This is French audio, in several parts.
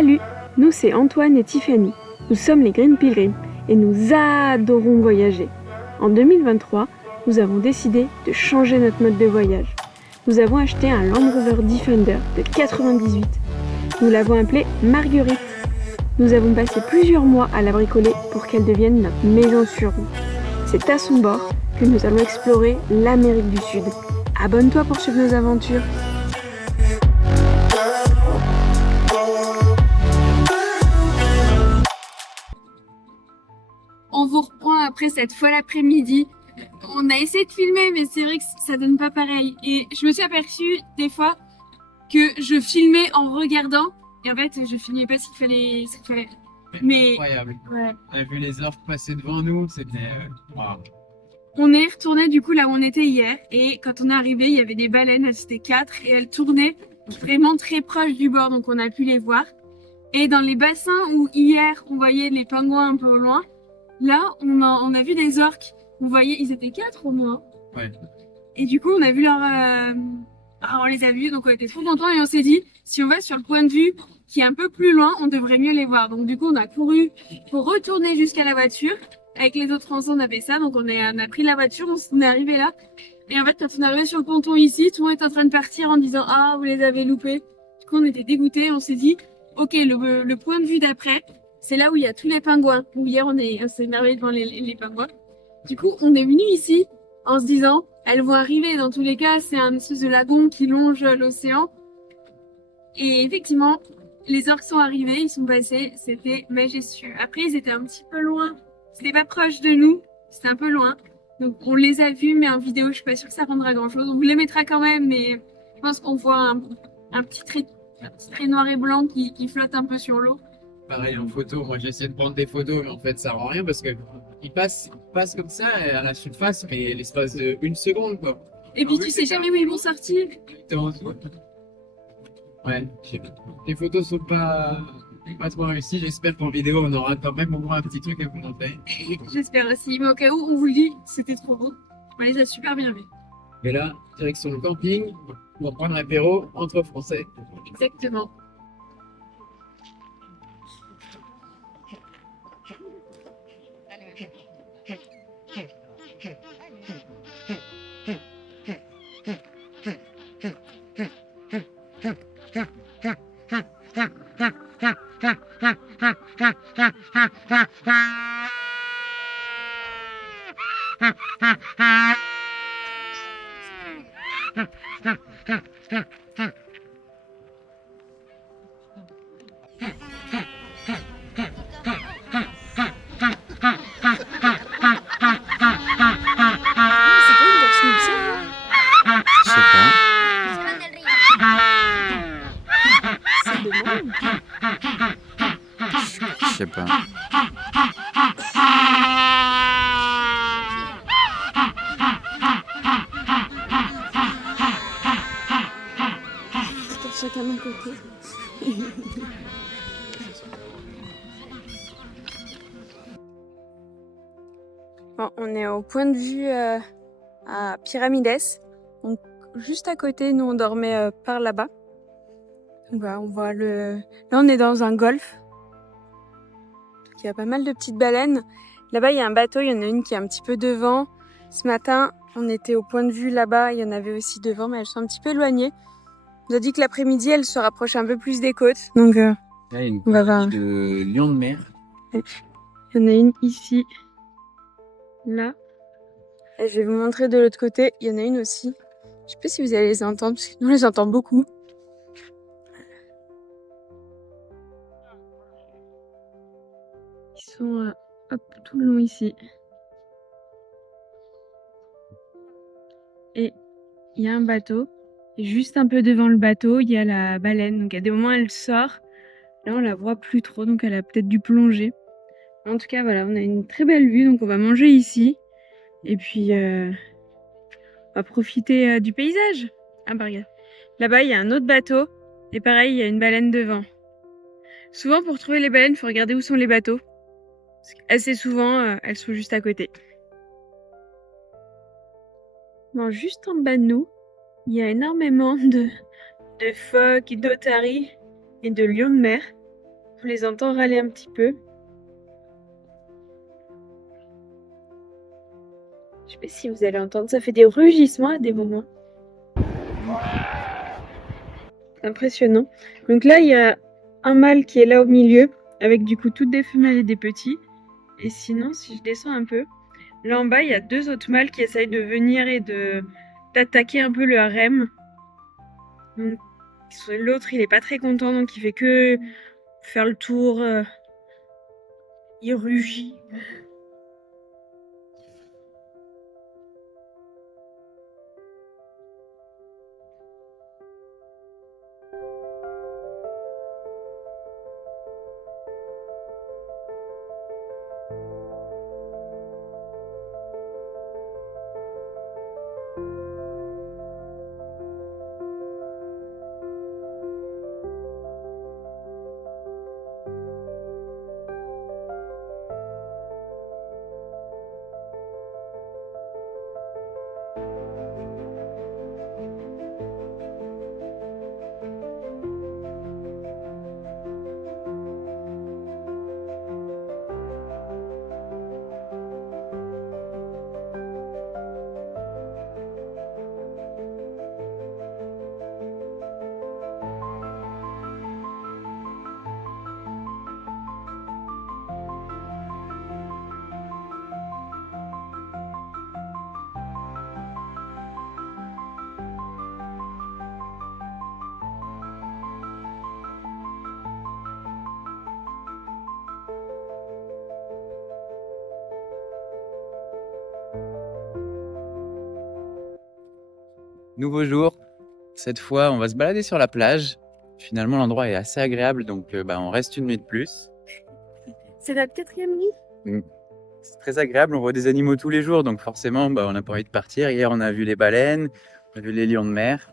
Salut, nous c'est Antoine et Tiffany. Nous sommes les Green Pilgrims et nous adorons voyager. En 2023, nous avons décidé de changer notre mode de voyage. Nous avons acheté un Land Rover Defender de 98. Nous l'avons appelé Marguerite. Nous avons passé plusieurs mois à la bricoler pour qu'elle devienne notre maison sur roue. C'est à son bord que nous allons explorer l'Amérique du Sud. Abonne-toi pour suivre nos aventures. On vous reprend après cette folle après-midi. On a essayé de filmer, mais c'est vrai que ça donne pas pareil. Et je me suis aperçue des fois que je filmais en regardant, et en fait, je filmais pas ce qu'il fallait. Mais incroyable. ouais. On a vu les orques passer devant nous, c'était wow. On est retourné du coup là où on était hier, et quand on est arrivé, il y avait des baleines, elles étaient 4, et elles tournaient vraiment très proches du bord, donc on a pu les voir. Et dans les bassins où hier on voyait les pingouins un peu au loin, là on a vu des orques. On voyait, ils étaient 4 au moins. Ouais. Et du coup on a vu on les a vus, donc on était trop contents et on s'est dit, si on va sur le point de vue qui est un peu plus loin, on devrait mieux les voir. Donc du coup on a couru pour retourner jusqu'à la voiture. Avec les autres enfants, on a fait ça, donc on a pris la voiture, on est arrivé là. Et en fait, quand on est arrivé sur le ponton ici, tout le monde est en train de partir en disant « Ah, vous les avez loupés ». Du coup, on était dégoûtés, on s'est dit « Ok, le point de vue d'après, c'est là où il y a tous les pingouins ». Donc hier, on s'est émerveillé devant les pingouins. Du coup, on est venu ici en se disant « Elles vont arriver, dans tous les cas, c'est un espèce de lagon qui longe l'océan ». Et effectivement, les orques sont arrivés, ils sont passés, c'était majestueux. Après, ils étaient un petit peu loin. C'était pas proche de nous, c'était un peu loin. Donc on les a vus, mais en vidéo, je suis pas sûre que ça rendra grand chose. On vous les mettra quand même, mais je pense qu'on voit un petit trait noir et blanc qui flotte un peu sur l'eau. Pareil en photo, moi j'essaie de prendre des photos, mais en fait ça rend rien parce que ils passent comme ça à la surface, mais l'espace de 1 seconde quoi. Et puis tu sais jamais où ils vont sortir. Ouais, les photos sont pas trop réussies. J'espère qu'en vidéo on aura quand même au moins un petit truc à vous montrer. J'espère aussi, mais au cas où, on vous le dit, c'était trop beau. On les a super bien vus. Et là, direction le camping pour prendre un apéro entre Français. Exactement. Je sais pas. Chacun d'un côté. Bon, on est au point de vue à Pyramides. Donc, juste à côté, nous on dormait par là-bas. Voilà, on voit Là, on est dans un golfe. Il y a pas mal de petites baleines. Là-bas, il y a un bateau. Il y en a une qui est un petit peu devant. Ce matin, on était au point de vue là-bas. Il y en avait aussi devant, mais elles sont un petit peu éloignées. On nous a dit que l'après-midi, elles se rapprochent un peu plus des côtes. Donc, Là, il y a une on va voir. de lion de mer. Il y en a une ici. Là. Et je vais vous montrer de l'autre côté. Il y en a une aussi. Je sais pas si vous allez les entendre, parce que nous, on les entend beaucoup. Ils sont tout le long ici. Et il y a un bateau. Et juste un peu devant le bateau, il y a la baleine. Donc à des moments, elle sort. Là, on la voit plus trop, donc elle a peut-être dû plonger. En tout cas, voilà, on a une très belle vue. Donc on va manger ici. Et puis, on va profiter du paysage. Ah bah regarde. Là-bas, il y a un autre bateau. Et pareil, il y a une baleine devant. Souvent, pour trouver les baleines, il faut regarder où sont les bateaux. Parce qu'assez souvent, elles sont juste à côté. Bon, juste en bas de nous, il y a énormément de phoques, d'otaries et de lions de mer. On les entend râler un petit peu. Je sais pas si vous allez entendre, ça fait des rugissements à des moments. Impressionnant. Donc là, il y a un mâle qui est là au milieu, avec du coup toutes des femelles et des petits. Et sinon, si je descends un peu, là en bas, il y a 2 autres mâles qui essayent de venir et d'attaquer un peu le harem. Donc l'autre, il est pas très content, donc il fait que faire le tour. Il rugit. Nouveau jour. Cette fois, on va se balader sur la plage. Finalement, l'endroit est assez agréable, donc on reste une nuit de plus. C'est notre 4e nuit. C'est très agréable, on voit des animaux tous les jours, donc forcément, on n'a pas envie de partir. Hier, on a vu les baleines, on a vu les lions de mer.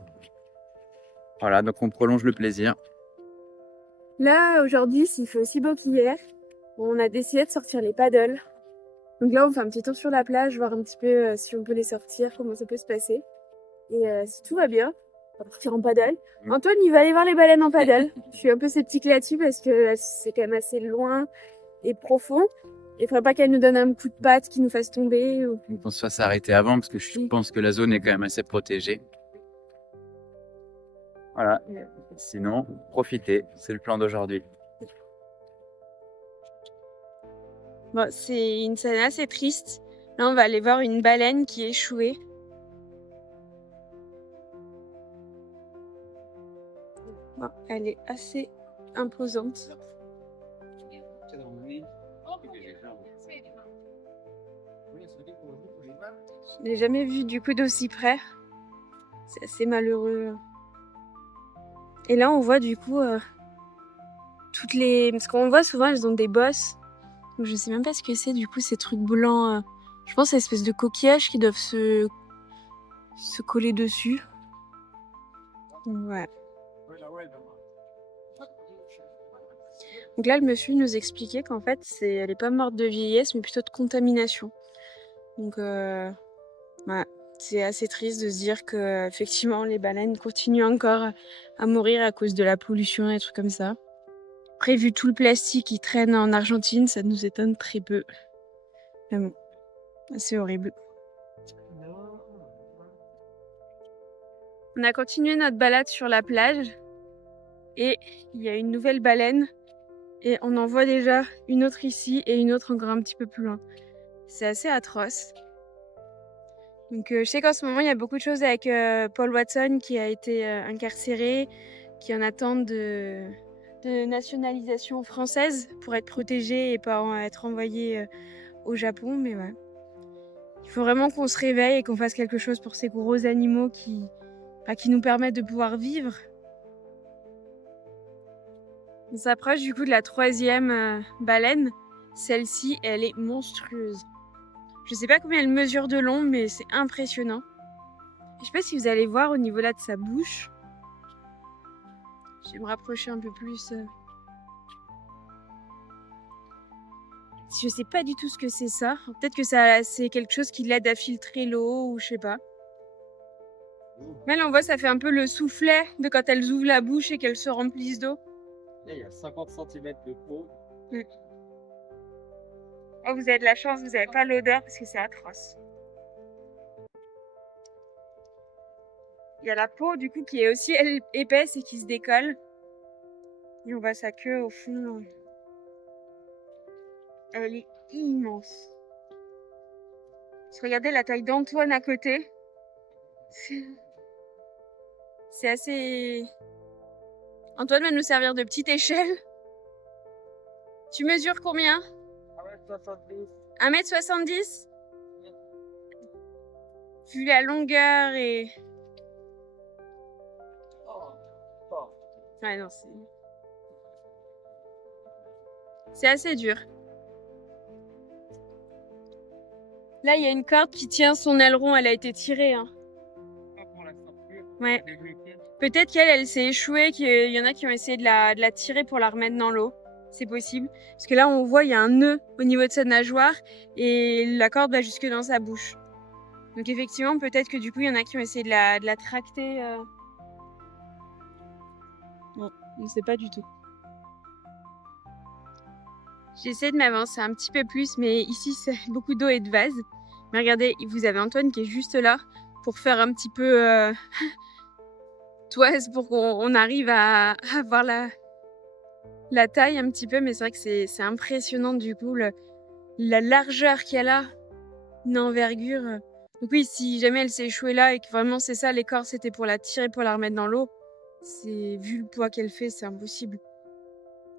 Voilà, donc on prolonge le plaisir. Là, aujourd'hui, s'il fait aussi beau qu'hier, on a décidé de sortir les paddles. Donc là, on fait un petit tour sur la plage, voir un petit peu si on peut les sortir, comment ça peut se passer. Et si tout va bien, on va partir en paddle. Antoine, il va aller voir les baleines en paddle. Je suis un peu sceptique là-dessus parce que c'est quand même assez loin et profond. Il faudrait pas qu'elle nous donne un coup de patte qui nous fasse tomber. Ou... Donc on se fasse arrêter avant, parce que je pense que la zone est quand même assez protégée. Voilà, sinon, profitez, c'est le plan d'aujourd'hui. Bon, c'est une scène assez triste. Là, on va aller voir une baleine qui est échouée. Bon, elle est assez imposante. Je l'ai jamais vue du coup d'aussi près. C'est assez malheureux. Et là, on voit du coup toutes les... Parce qu'on voit souvent, elles ont des bosses. Donc, je sais même pas ce que c'est du coup, ces trucs blancs. Je pense à espèce de coquillages qui doivent se coller dessus. Ouais. Donc là, le monsieur nous expliquait qu'en fait, elle est pas morte de vieillesse, mais plutôt de contamination. Donc, ouais, c'est assez triste de se dire que effectivement, les baleines continuent encore à mourir à cause de la pollution et des trucs comme ça. Après, vu tout le plastique qui traîne en Argentine, ça nous étonne très peu. Mais bon, c'est horrible. On a continué notre balade sur la plage et il y a une nouvelle baleine et on en voit déjà une autre ici et une autre encore un petit peu plus loin. C'est assez atroce. Donc je sais qu'en ce moment il y a beaucoup de choses avec Paul Watson qui a été incarcéré, qui est en attente de nationalisation française pour être protégé et pas être envoyé au Japon, mais ouais. Il faut vraiment qu'on se réveille et qu'on fasse quelque chose pour ces gros animaux qui nous permettent de pouvoir vivre. On s'approche du coup de la 3e baleine. Celle-ci, elle est monstrueuse. Je sais pas combien elle mesure de long, mais c'est impressionnant. Je sais pas si vous allez voir au niveau là de sa bouche. Je vais me rapprocher un peu plus. Je sais pas du tout ce que c'est ça. Peut-être que c'est quelque chose qui l'aide à filtrer l'eau ou je sais pas. Mais là on voit ça fait un peu le soufflet de quand elles ouvrent la bouche et qu'elles se remplissent d'eau. Là, il y a 50 cm de peau. Oh, vous avez de la chance, vous n'avez pas l'odeur parce que c'est atroce. Il y a la peau du coup qui est aussi elle, épaisse et qui se décolle. Et on voit sa queue au fond. Elle est immense. Regardez la taille d'Antoine à côté. C'est assez... Antoine va nous servir de petite échelle. Tu mesures combien? 1m70. 1m70? Vu la longueur et... Ouais, non, c'est assez dur. Là, il y a une corde qui tient son aileron, elle a été tirée. Hein. Ouais. Peut-être qu'elle s'est échouée, qu'il y en a qui ont essayé de la tirer pour la remettre dans l'eau. C'est possible. Parce que là, on voit, il y a un nœud au niveau de sa nageoire et la corde va jusque dans sa bouche. Donc effectivement, peut-être que du coup, il y en a qui ont essayé de la tracter. Bon, on ne sait pas du tout. J'essaie de m'avancer un petit peu plus, mais ici, c'est beaucoup d'eau et de vase. Mais regardez, vous avez Antoine qui est juste là pour faire un petit peu toise pour qu'on arrive à voir la taille un petit peu. Mais c'est vrai que c'est impressionnant du coup, la largeur qu'il y a là, une envergure. Donc oui, si jamais elle s'est échouée là et que vraiment c'est ça, l'écorce c'était pour la tirer, pour la remettre dans l'eau, vu le poids qu'elle fait, c'est impossible.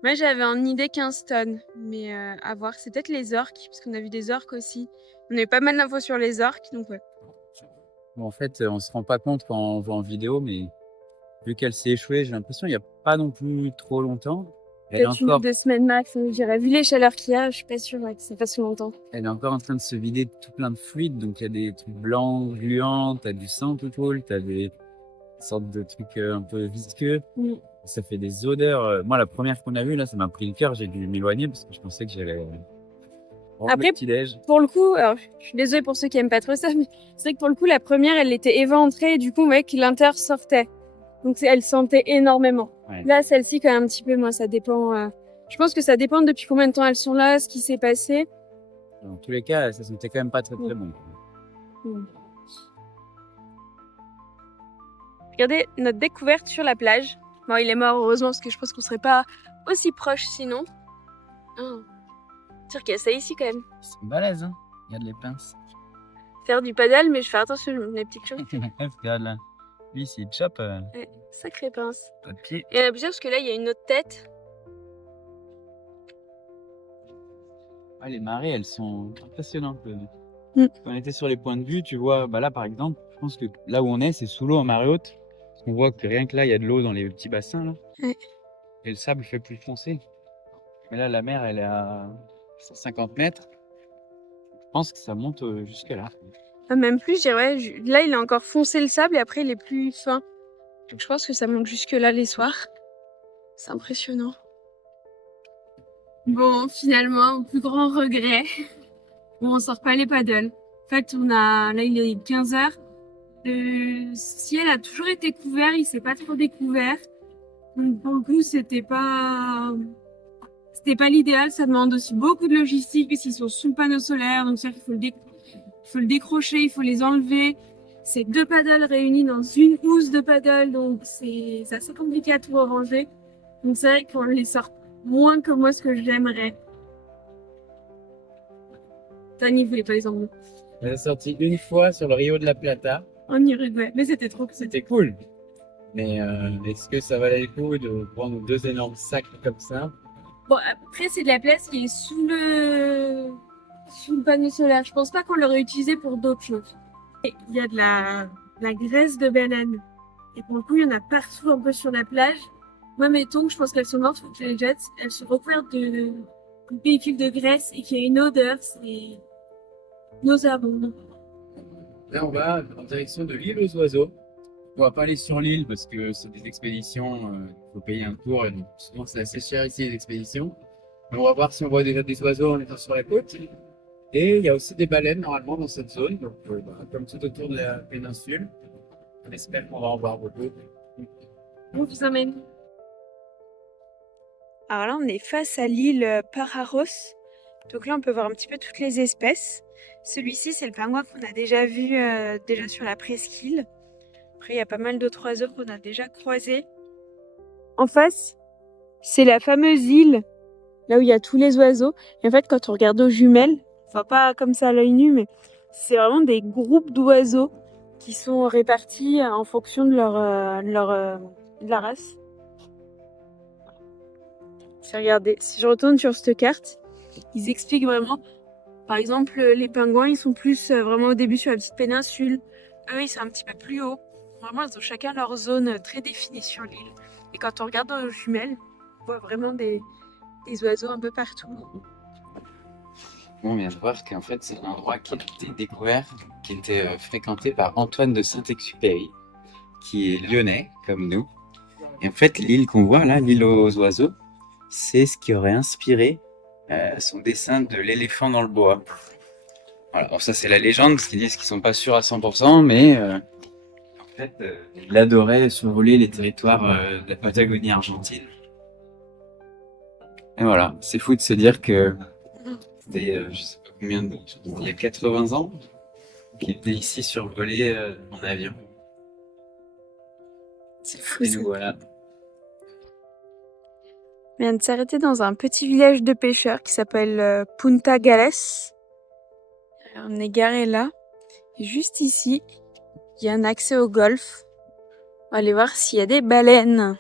Moi, j'avais en idée 15 tonnes, mais à voir. C'est peut-être les orques, parce qu'on a vu des orques aussi. On a eu pas mal d'infos sur les orques, donc ouais. Bon, en fait, on se rend pas compte quand on voit en vidéo, mais vu qu'elle s'est échouée, j'ai l'impression qu'il n'y a pas non plus trop longtemps. Elle est Peut-être une ou encore, 2 semaines max, je dirais. Vu les chaleurs qu'il y a, je suis pas sûre que ça fasse longtemps. elle est encore en train de se vider de tout plein de fluides, donc il y a des trucs blancs, gluants, t'as du sang tout autour, t'as des sortes de trucs un peu visqueux. Ça fait des odeurs. Moi, la première qu'on a vue, là, ça m'a pris le cœur. J'ai dû m'éloigner parce que je pensais que j'allais prendre Après, le petit-déj. Pour le coup, alors, je suis désolée pour ceux qui aiment pas trop ça, mais c'est vrai que pour le coup, la première, elle était éventrée, et du coup, ouais, que l'inter sortait. Donc, elle sentait énormément. Ouais. Là, celle-ci, quand même, un petit peu, moi, ça dépend. Je pense que ça dépend depuis combien de temps elles sont là, ce qui s'est passé. Dans tous les cas, ça sentait quand même pas très très bon. Regardez notre découverte sur la plage. Bon, il est mort, heureusement, parce que je pense qu'on serait pas aussi proche sinon. Oh. C'est sûr qu'il y a ça ici, quand même. C'est balèze, hein. Regarde les pinces. Faire du paddle, mais je fais attention, les petites choses. Regarde là. Lui, s'il chope, Ouais, sacrée pince. pas de pied. Et il y en a plusieurs, parce que là, il y a une autre tête. Ouais, les marées, elles sont impressionnantes. Quand on était sur les points de vue, tu vois, bah là, par exemple, je pense que là où on est, c'est sous l'eau en marée haute. Parce qu'on voit que rien que là, il y a de l'eau dans les petits bassins, là. Ouais. Et le sable fait plus foncé. Mais là, la mer, elle est à 150 mètres. Je pense que ça monte jusque là. Même plus, je dirais, ouais, là, il a encore foncé le sable et après, il est plus fin. Donc, je pense que ça monte jusque là les soirs. C'est impressionnant. Bon, finalement, au plus grand regret, on sort pas les paddles. En fait, là, il est 15h. Le ciel a toujours été couvert, il s'est pas trop découvert. Donc, pour le coup, c'était pas l'idéal. Ça demande aussi beaucoup de logistique, puisqu'ils sont sous le panneau solaire. Donc, ça, il faut le décrocher, il faut les enlever. C'est 2 paddles réunis dans une housse de paddles, donc c'est assez compliqué à tout ranger. Donc, c'est vrai qu'on les sort moins que moi ce que j'aimerais. Tony voulait pas les emmener. On est sorti une fois sur le Rio de la Plata. En Uruguay, mais c'était trop cool. C'était cool. Mais est-ce que ça valait le coup de prendre 2 énormes sacs comme ça? Bon, après, c'est de la place qui est sous le panneau solaire. Je pense pas qu'on l'aurait utilisé pour d'autres choses. Et il y a de la graisse de banane. Et pour le coup, il y en a partout un peu sur la plage. Moi, mes tongs, je pense qu'elles sont mortes toutes les jets. Elles sont recouvertes de pellicule de graisse et qu'il y a une odeur. C'est nauséabond. Là, on va en direction de l'île aux oiseaux. On va pas aller sur l'île parce que c'est des expéditions, il faut payer un tour et donc souvent c'est assez cher ici les expéditions. Mais on va voir si on voit déjà des oiseaux en étant sur la côte. Et il y a aussi des baleines normalement dans cette zone, donc comme tout autour de la péninsule. On espère qu'on va en voir beaucoup. On vous emmène. Alors là, on est face à l'île Pararos. Donc là, on peut voir un petit peu toutes les espèces. Celui-ci, c'est le pingouin qu'on a déjà vu déjà sur la presqu'île. Après, il y a pas mal d'autres oiseaux qu'on a déjà croisés. En face, c'est la fameuse île, là où il y a tous les oiseaux. Et en fait, quand on regarde aux jumelles, enfin pas comme ça à l'œil nu, mais c'est vraiment des groupes d'oiseaux qui sont répartis en fonction de de la race. Regardez, si je retourne sur cette carte, ils expliquent vraiment. Par exemple, les pingouins, ils sont plus vraiment au début sur la petite péninsule. Eux, ils sont un petit peu plus haut. Vraiment, ils ont chacun leur zone très définie sur l'île. Et quand on regarde aux jumelles, on voit vraiment des oiseaux un peu partout. On vient de voir qu'en fait, c'est un endroit qui a été découvert, qui était fréquenté par Antoine de Saint-Exupéry, qui est lyonnais, comme nous. Et en fait, l'île qu'on voit là, l'île aux oiseaux, c'est ce qui aurait inspiré son dessin de l'éléphant dans le bois. Voilà, bon, ça c'est la légende, parce qu'ils disent qu'ils sont pas sûrs à 100%, mais en fait, il adorait survoler les territoires de la Patagonie argentine. Et voilà, c'est fou de se dire que c'était, je sais pas combien de, il y a 80 ans, qu'il était ici survolé en avion. C'est fou. Et nous voilà. On vient de s'arrêter dans un petit village de pêcheurs qui s'appelle Punta Gales. Alors, on est garé là. Et juste ici, il y a un accès au golfe. On va aller voir s'il y a des baleines.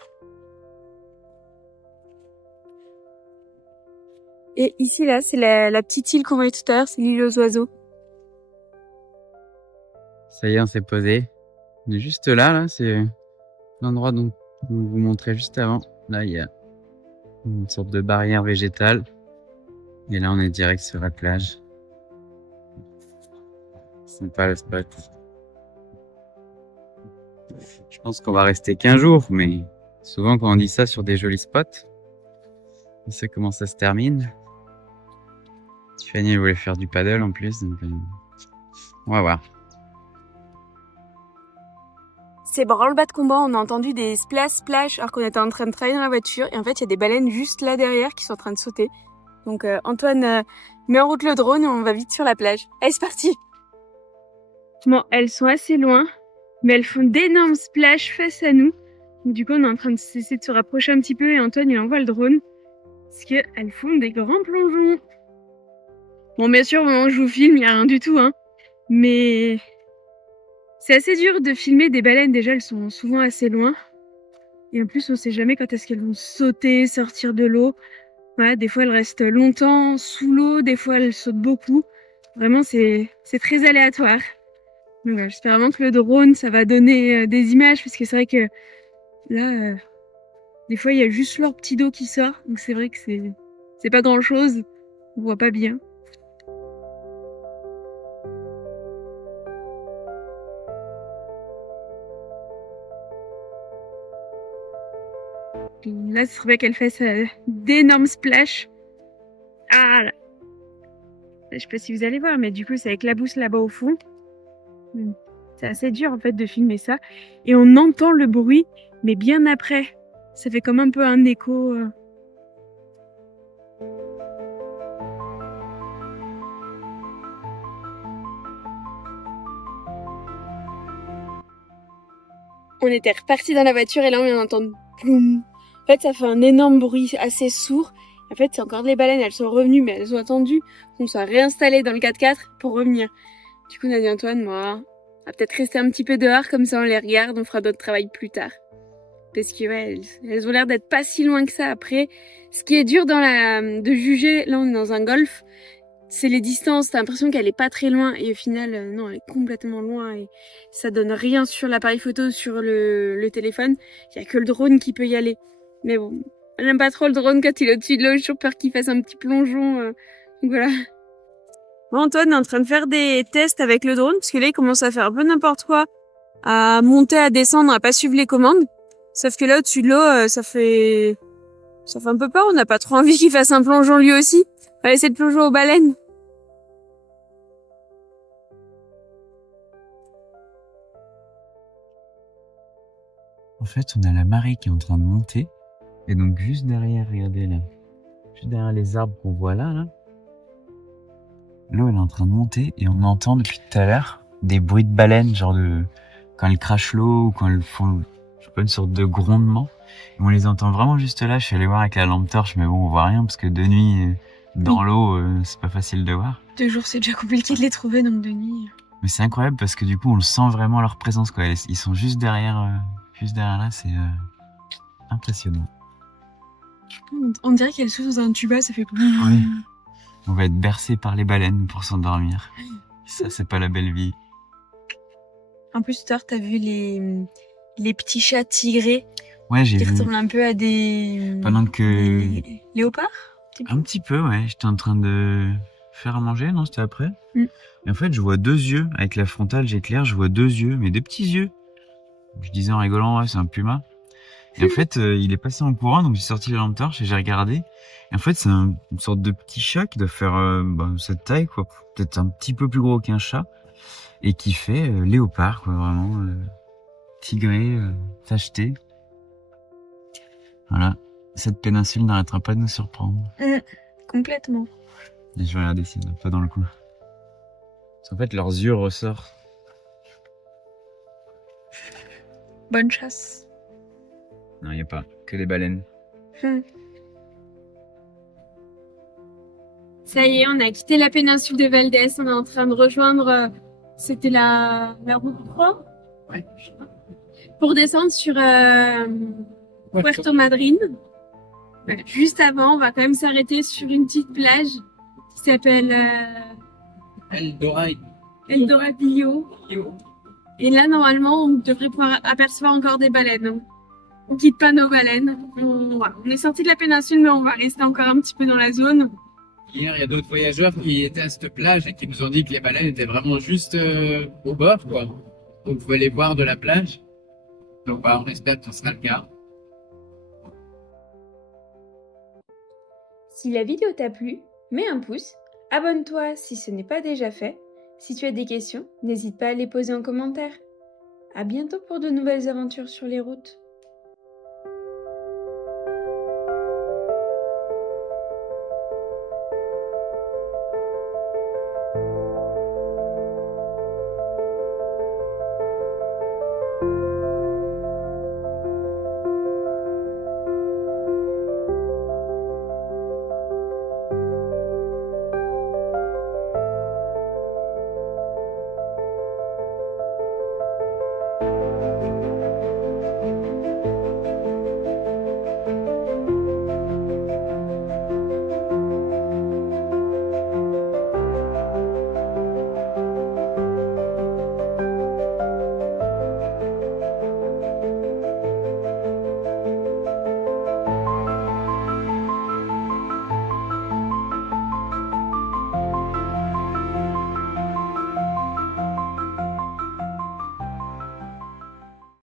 Et ici, là, c'est la petite île qu'on voyait tout à l'heure, c'est l'île aux oiseaux. Ça y est, on s'est posé. On est juste là, c'est l'endroit dont on vous montrait juste avant. Là, il y a une sorte de barrière végétale. Et là, on est direct sur la plage. C'est pas le spot. Je pense qu'on va rester qu'1 jour, mais souvent quand on dit ça sur des jolis spots, on sait comment ça se termine. Tiffany, elle voulait faire du paddle en plus, donc on va voir. C'est branle-bas de combat, on a entendu des splash alors qu'on était en train de travailler dans la voiture. Et en fait, il y a des baleines juste là derrière qui sont en train de sauter. Donc Antoine met en route le drone et on va vite sur la plage. Allez, c'est parti! Bon, elles sont assez loin, mais elles font d'énormes splash face à nous. Donc, du coup, on est en train d'essayer de se rapprocher un petit peu et Antoine, il envoie le drone. Parce qu'elles font des grands plongeons. Bon, bien sûr, au moment où je vous filme, il n'y a rien du tout, hein. Mais c'est assez dur de filmer des baleines. Déjà, elles sont souvent assez loin. Et en plus, on sait jamais quand est-ce qu'elles vont sauter, sortir de l'eau. Voilà, des fois, elles restent longtemps sous l'eau. Des fois, elles sautent beaucoup. Vraiment, c'est très aléatoire. Donc, voilà, j'espère vraiment que le drone, ça va donner des images. Parce que c'est vrai que là, des fois, il y a juste leur petit dos qui sort. Donc, c'est vrai que c'est pas grand-chose. On voit pas bien. Là, ce serait bien qu'elle fasse d'énormes splash. Ah là. Je sais pas si vous allez voir, mais du coup, ça éclabousse là-bas au fond. C'est assez dur, en fait, de filmer ça. Et on entend le bruit, mais bien après. Ça fait comme un peu un écho. On était reparti dans la voiture et là, on vient d'entendre ploum. En fait, ça fait un énorme bruit assez sourd. En fait, c'est encore les baleines, elles sont revenues, mais elles ont attendu qu'on soit réinstallé dans le 4x4 pour revenir. Du coup, on a dit Antoine, moi, on va peut-être rester un petit peu dehors, comme ça on les regarde, on fera d'autres travail plus tard. Parce que ouais, elles ont l'air d'être pas si loin que ça. Après, ce qui est dur de juger, là on est dans un golf, c'est les distances. T'as l'impression qu'elle est pas très loin et au final, non, elle est complètement loin et ça donne rien sur l'appareil photo, sur le téléphone. Il y a que le drone qui peut y aller. Mais bon, j'aime pas trop le drone quand il est au-dessus de l'eau. J'ai toujours peur qu'il fasse un petit plongeon. Donc voilà. Bon, Antoine est en train de faire des tests avec le drone parce que là, il commence à faire un peu n'importe quoi, à monter, à descendre, à pas suivre les commandes. Sauf que là, au-dessus de l'eau, ça fait un peu peur. On n'a pas trop envie qu'il fasse un plongeon lui aussi. On va essayer de plonger aux baleines. En fait, on a la marée qui est en train de monter. Et donc juste derrière, regardez là, juste derrière les arbres qu'on voit là, l'eau elle est en train de monter et on entend depuis tout à l'heure des bruits de baleines, genre de quand elles crachent l'eau ou quand elles font, je sais pas, une sorte de grondement. Et on les entend vraiment juste là. Je suis allé voir avec la lampe torche, mais bon, on voit rien parce que de nuit, dans l'eau, c'est pas facile de voir. De jour, c'est déjà compliqué de les trouver, donc de nuit. Mais c'est incroyable parce que du coup, on le sent vraiment leur présence, quoi. Ils sont juste derrière là, c'est impressionnant. On dirait qu'elles sont dans un tuba, ça fait. Oui. On va être bercé par les baleines pour s'endormir. Ça, c'est pas la belle vie. En plus, tout à l'heure, t'as vu les petits chats tigrés Ouais, j'ai qui vu. ressemblent un peu à des. Pendant que. Des léopards Un petit peu, ouais. J'étais en train de faire à manger, non? C'était après? Et en fait, je vois 2 yeux. Avec la frontale, j'éclaire, je vois 2 yeux, mais des petits yeux. Je disais en rigolant, ouais, c'est un puma. Et en fait, il est passé en courant, donc j'ai sorti la lampe torche et j'ai regardé. Et en fait, c'est une sorte de petit chat qui doit faire cette taille, quoi. Peut-être un petit peu plus gros qu'un chat. Et qui fait léopard, quoi, vraiment. Tigré, tacheté. Voilà. Cette péninsule n'arrêtera pas de nous surprendre. Complètement. Et je vais regarder s'il n'y en a pas dans le coin. Parce qu'en fait, leurs yeux ressortent. Bonne chasse. Non, il n'y a pas. Que des baleines. Ça y est, on a quitté la péninsule de Valdés. On est en train de rejoindre, c'était la route 3 Ouais. pour descendre sur Puerto Madryn. Voilà. Juste avant, on va quand même s'arrêter sur une petite plage qui s'appelle El Doraillo. El Doradillo. Et là, normalement, on devrait pouvoir apercevoir encore des baleines. On quitte pas nos baleines. On est sorti de la péninsule, mais on va rester encore un petit peu dans la zone. Hier, il y a d'autres voyageurs qui étaient à cette plage et qui nous ont dit que les baleines étaient vraiment juste au bord, quoi. Donc, vous pouvez les voir de la plage. Donc, on espère que ce sera le cas. Si la vidéo t'a plu, mets un pouce, abonne-toi si ce n'est pas déjà fait. Si tu as des questions, n'hésite pas à les poser en commentaire. À bientôt pour de nouvelles aventures sur les routes.